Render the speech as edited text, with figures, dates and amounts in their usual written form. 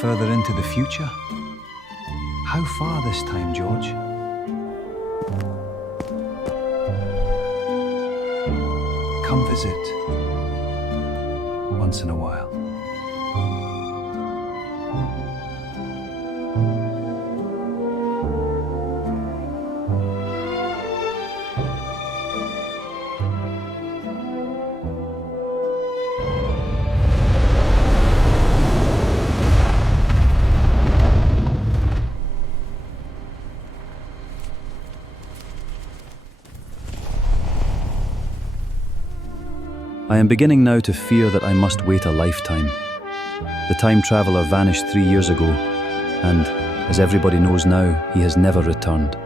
Further into the future? How far this time, George? Come visit once in a while. I am beginning now to fear that I must wait a lifetime. The time traveller vanished 3 years ago, and, as everybody knows now, he has never returned.